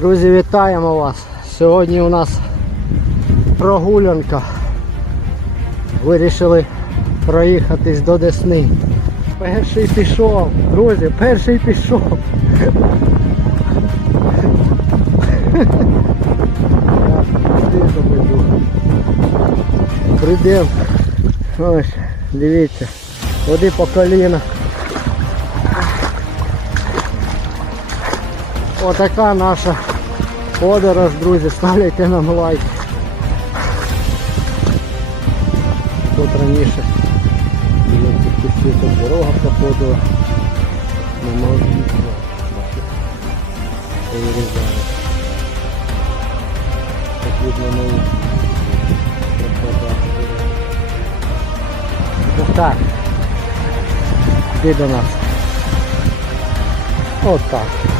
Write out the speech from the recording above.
Друзі, вітаємо вас! Сьогодні у нас прогулянка. Вирішили проїхатись до Десни. Перший пішов, друзі, перший пішов. Прийдемо. Ось, дивіться, води по коліна. Отака наша подорож, друзі, ставляйте нам лайк. Тут раніше тут дорога проходила. Не можна нічого. Вирізали. Потрібно. Ось так. Іди до нас. Отак.